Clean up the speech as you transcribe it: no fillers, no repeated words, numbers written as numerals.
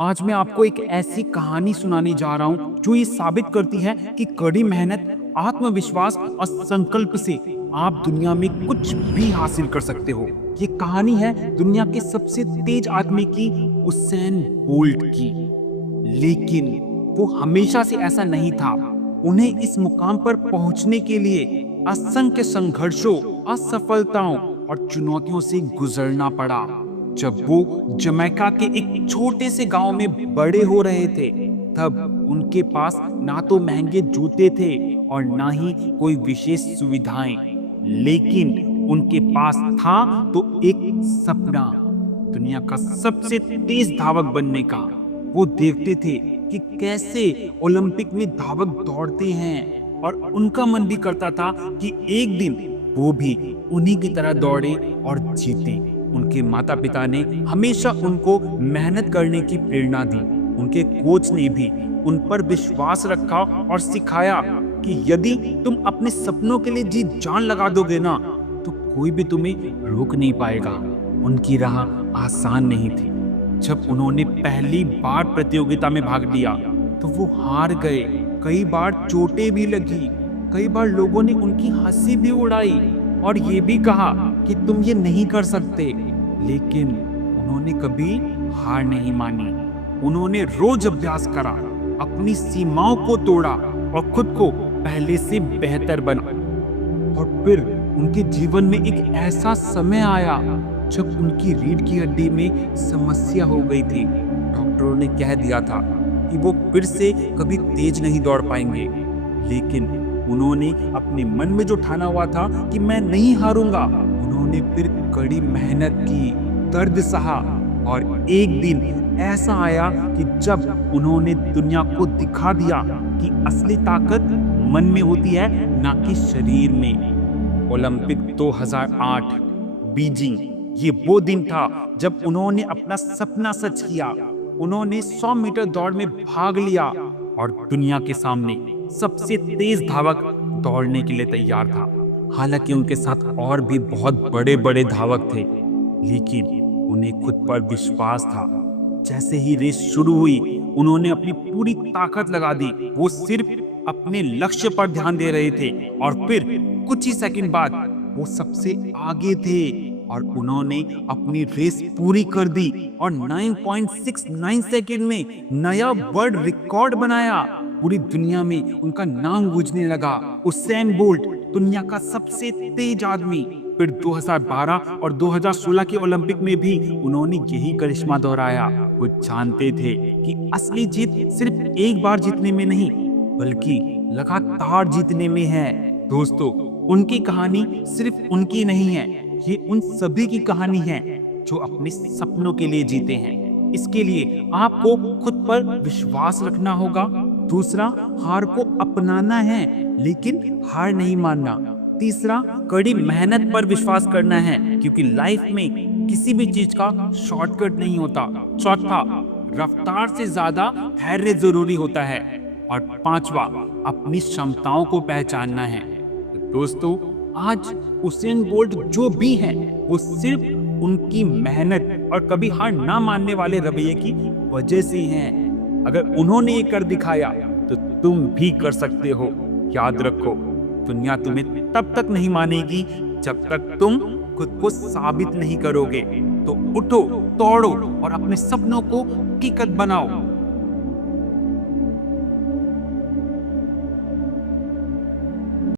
आज मैं आपको एक ऐसी कहानी सुनाने जा रहा हूँ जो ये साबित करती है कि कड़ी मेहनत, आत्मविश्वास और संकल्प से आप दुनिया में कुछ भी हासिल कर सकते हो। ये कहानी है दुनिया के सबसे तेज आदमी की, उसेन बोल्ट की। लेकिन वो हमेशा से ऐसा नहीं था। उन्हें इस मुकाम पर पहुंचने के लिए असंख्य संघर्षों, असफलताओं और चुनौतियों से गुजरना पड़ा। जब वो जमैका के एक छोटे से गांव में बड़े हो रहे थे, तब उनके पास ना तो महंगे जूते थे और ना ही कोई विशेष सुविधाएं, लेकिन उनके पास था तो एक सपना, दुनिया का सबसे तेज धावक बनने का। वो देखते थे कि कैसे ओलंपिक में धावक दौड़ते हैं और उनका मन भी करता था कि एक दिन वो भी उन्हीं की तरह दौड़े और जीते। उनके माता पिता ने हमेशा उनको मेहनत करने की प्रेरणा दी। उनके कोच ने भी उन पर विश्वास रखा और सिखाया कि यदि तुम अपने सपनों के लिए जी जान लगा दोगे ना, तो कोई भी तुम्हें रोक नहीं पाएगा। उनकी राह आसान नहीं थी। जब उन्होंने पहली बार प्रतियोगिता में भाग लिया तो वो हार गए। कई बार चोटें भी लगी, कई बार लोगों ने उनकी हंसी भी उड़ाई और ये भी कहा कि तुम ये नहीं कर सकते। लेकिन उन्होंने कभी हार नहीं मानी। उन्होंने रोज अभ्यास करा, अपनी सीमाओं को तोड़ा और खुद को पहले से बेहतर बना। और फिर उनके जीवन में एक ऐसा समय आया जब उनकी रीढ़ की हड्डी में समस्या हो गई थी। डॉक्टरों ने कह दिया था कि वो फिर से कभी तेज नहीं दौड़ पाएंगे। लेकिन उन्होंने अपने मन में जो ठाना हुआ था कि मैं नहीं हारूंगा, उन्होंने फिर कड़ी मेहनत की, दर्द सहा और एक दिन ऐसा आया कि जब उन्होंने दुनिया को दिखा दिया कि असली ताकत मन में होती है, ना कि शरीर में। ओलंपिक 2008 बीजिंग, ये वो दिन था जब उन्होंने अपना सपना सच किया। उन्होंने 100 मीटर दौड़ में भाग लिया और दुनिया के सामने सबसे तेज धावक दौड़ने के लिए तैयार था। हालांकि उनके साथ और भी बहुत बड़े बड़े धावक थे, लेकिन उन्हें खुद पर विश्वास था। जैसे ही रेस शुरू हुई, उन्होंने अपनी पूरी ताकत लगा दी। वो सिर्फ अपने लक्ष्य पर ध्यान दे रहे थे और फिर कुछ ही सेकंड बाद वो सबसे आगे थे और उन्होंने अपनी रेस पूरी कर दी और 9.69 सेकंड में नया वर्ल्ड रिकॉर्ड बनाया। पूरी दुनिया में उनका नाम गूंजने लगा। उसेन बोल्ट, दुनिया का सबसे तेज आदमी। फिर 2012 और 2016 के ओलंपिक में भी उन्होंने यही करिश्मा दोहराया। वो जानते थे कि असली जीत सिर्फ एक बार जीतने में नहीं, बल्कि लगातार जीतने में है। दोस्तों, उनकी कहानी सिर्फ उनकी नहीं है, ये उन सभी की कहानी है जो अपने सपनों के लिए जीते हैं। इसके लिए आपको खुद पर विश्वास रखना होगा। दूसरा, हार को अपनाना है लेकिन हार नहीं मानना। तीसरा, कड़ी मेहनत पर विश्वास करना है, क्योंकि लाइफ में किसी भी चीज का शॉर्टकट नहीं होता। चौथा, रफ्तार से ज्यादा धैर्य जरूरी होता है। और पांचवा, अपनी क्षमताओं को पहचानना है। तो दोस्तों, आज उसेन बोल्ट जो भी हैं, वो सिर्फ उनकी मेहनत और कभी हार ना मानने वाले रवैये की वजह से हैं। अगर उन्होंने ये कर दिखाया तो तुम भी कर सकते हो। याद रखो, दुनिया तुम्हें तब तक नहीं मानेगी जब तक तुम खुद को साबित नहीं करोगे। तो उठो, तोड़ो और अपने सपनों को हकीकत बनाओ।